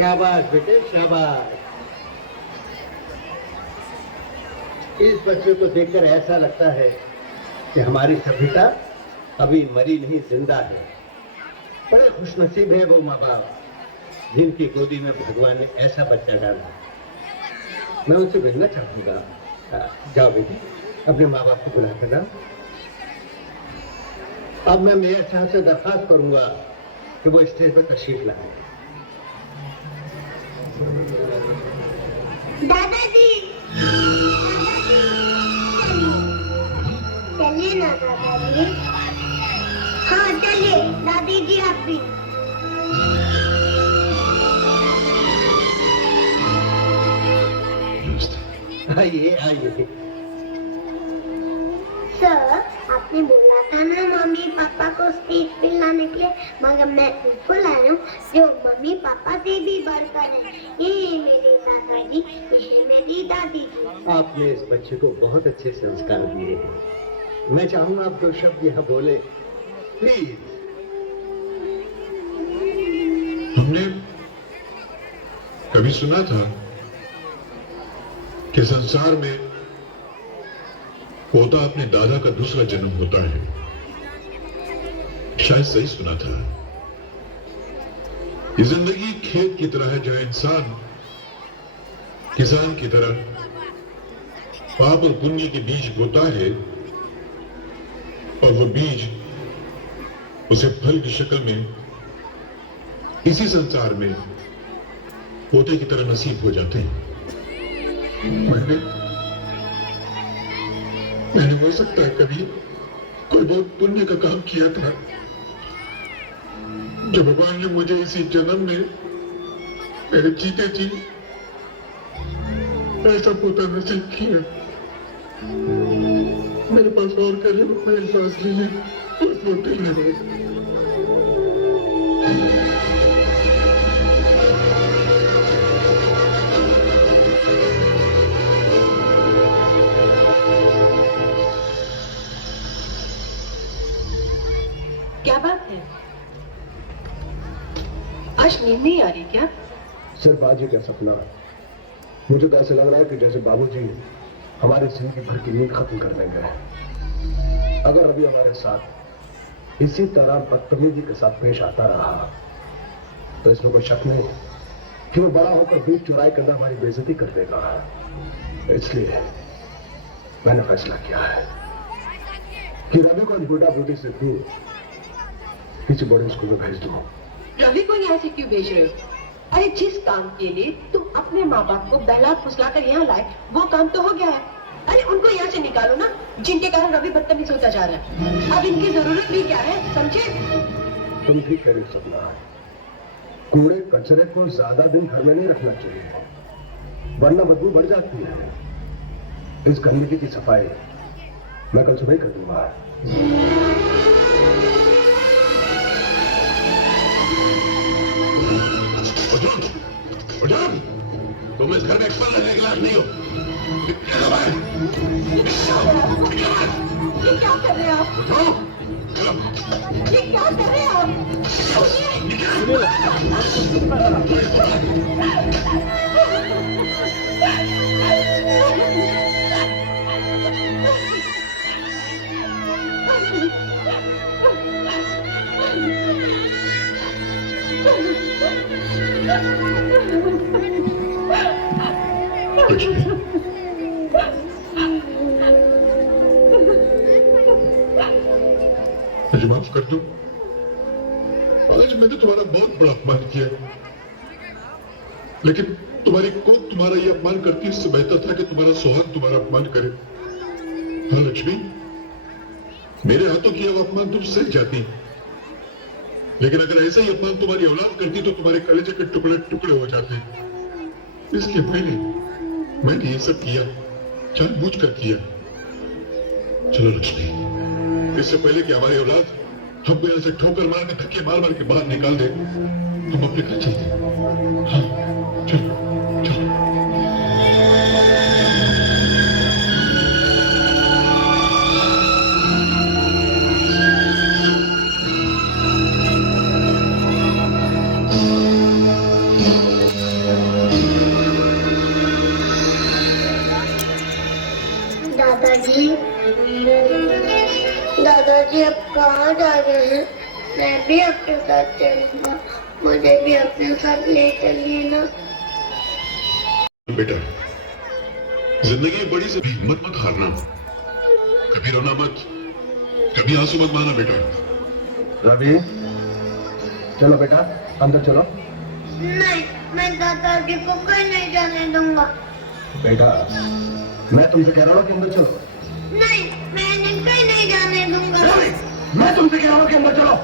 शाबाश बेटे शाबाश। इस बच्चे को देखकर ऐसा लगता है कि हमारी सभ्यता अभी मरी नहीं जिंदा है। बड़े खुशनसीब है वो माँ बाप जिनकी गोदी में भगवान ने ऐसा बच्चा डाला। मैं उनसे मिलना चाहूंगा। जाओ बेटी अपने माँ बाप को बुला कर लाओ। अब मैं मेयर साहब से दरखास्त करूंगा कि वो स्टेज पर तशरीफ लाए। दादाजी चलिए ना दादाजी। हाँ चलिए दादी जी आप भी। आइए आइए। सर आपने बोला था ना मम्मी पापा को स्टेज पे लाने के लिए, मगर मैं उनको लाया हूँ जो मम्मी पापा से भी बढ़कर है। ये मेरे दादाजी, ये मेरी दादी जी। आपने इस बच्चे को बहुत अच्छे संस्कार दिए हैं। मैं चाहूंगा आप दो शब्द यहाँ बोले प्लीज। हमने कभी सुना था कि संसार में पोता अपने दादा का दूसरा जन्म होता है। शायद सही सुना था। ये जिंदगी खेत की तरह है जो इंसान किसान की तरह पाप और पुण्य के बीज बोता है और वो बीज उसे फल की शक्ल में इसी संसार में पोते की तरह नसीब हो जाते हैं। मैंने हो सकता है कभी कोई बहुत पुण्य का काम किया था जो भगवान ने मुझे इसी जन्म में मेरे जीते जी ऐसा पोता नसीब किया। मेरे पास और करे मेरे पास नहीं है, कोई पोते नहीं। क्या बात है? आज नींद नहीं आ रही क्या? सिर्फ आज ही का सपना। मुझे तो ऐसे लग रहा है कि जैसे बाबूजी हमारे जिंदगी भर की नींद खत्म कर देंगे। अगर रवि हमारे साथ इसी तरह बदतमीजी के साथ पेश आता रहा तो इसमें कोई शक नहीं कि वो बड़ा होकर बीच चुराई करना हमारी बेइज्जती कर देगा। इसलिए मैंने फैसला किया है कि रवि को गुड्डा ब्यूटी से दूर किसी बोर्डिंग स्कूल में भेज दो। रवि को यहाँ से क्यों भेज रहे हो? अरे जिस काम के लिए तुम अपने माँ बाप को बहला फुसला कर यहाँ लाए वो काम तो हो गया है। अरे उनको यहाँ से निकालो ना, जिनके कारण रवि बदतमीज होता जा रहा है। अब इनकी जरूरत भी क्या है, समझे? तुम ठीक कह रही हो सपना। कूड़े कचरे को ज्यादा दिन घर में नहीं रखना चाहिए वरना बदबू बढ़ जाती है। इस गंदगी की सफाई मैं कल सुबह कर दूंगा। तुम्हें इस घर में एक पल रहने के लायक नहीं हो। ये क्या कर रहे हैं आप? उठो, चलो। ये क्या कर रहे हैं आप? लक्ष्मी, मुझे माफ कर दो। आज मैंने तुम्हारा बहुत बड़ा अपमान किया, लेकिन तुम्हारी कोख तुम्हारा ये अपमान करती इससे बेहतर था कि तुम्हारा सुहाग तुम्हारा अपमान करे। हाँ लक्ष्मी, मेरे हाथों किया हुआ अपमान तुम सह जाती, लेकिन अगर ऐसा ही अपमान तुम्हारी औलाद करती तो तुम्हारे कलेजे के टुकड़े टुकड़े हो जाते। इसलिए मैंने ये सब किया, जानबूझकर किया। चलो लक्ष्मी, इससे पहले कि हमारी औलाद हमको यहाँ से ठोकर मार के धक्के मार मार के बाहर निकाल दे, हम अपने घर चलते हैं। हाँ, चलो चलो। दादाजी, दादाजी अब कहाँ जा रहे हैं? मैं भी आपके साथ चलूंगा, मुझे भी अपने साथ ले चलिए ना। बेटा, जिंदगी बड़ी से हिम्मत मत हारना, कभी रोना मत, कभी आंसू मत बहाना बेटा। रवि, चलो बेटा, अंदर चलो। नहीं, मैं दादाजी को कहीं नहीं जाने दूंगा। बेटा, मैं तुमसे कह रहा हूँ कि अंदर चलो। नहीं, मैं इन्हें कहीं नहीं जाने दूंगा। मैं तुमसे कह रहा हूँ कि अंदर चलो।